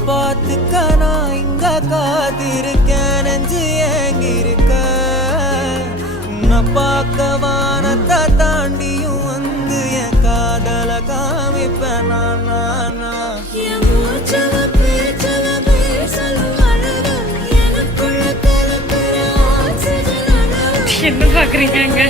பார்த்துக்க நான் இங்க காத்திருக்கேன் நெஞ்சு ஏங்கிருக்க உன்னை பார்க்க வானத்தை தாண்டியும் வந்து என் காதல காமிப்பேன் நான் என்ன பாக்குறீங்க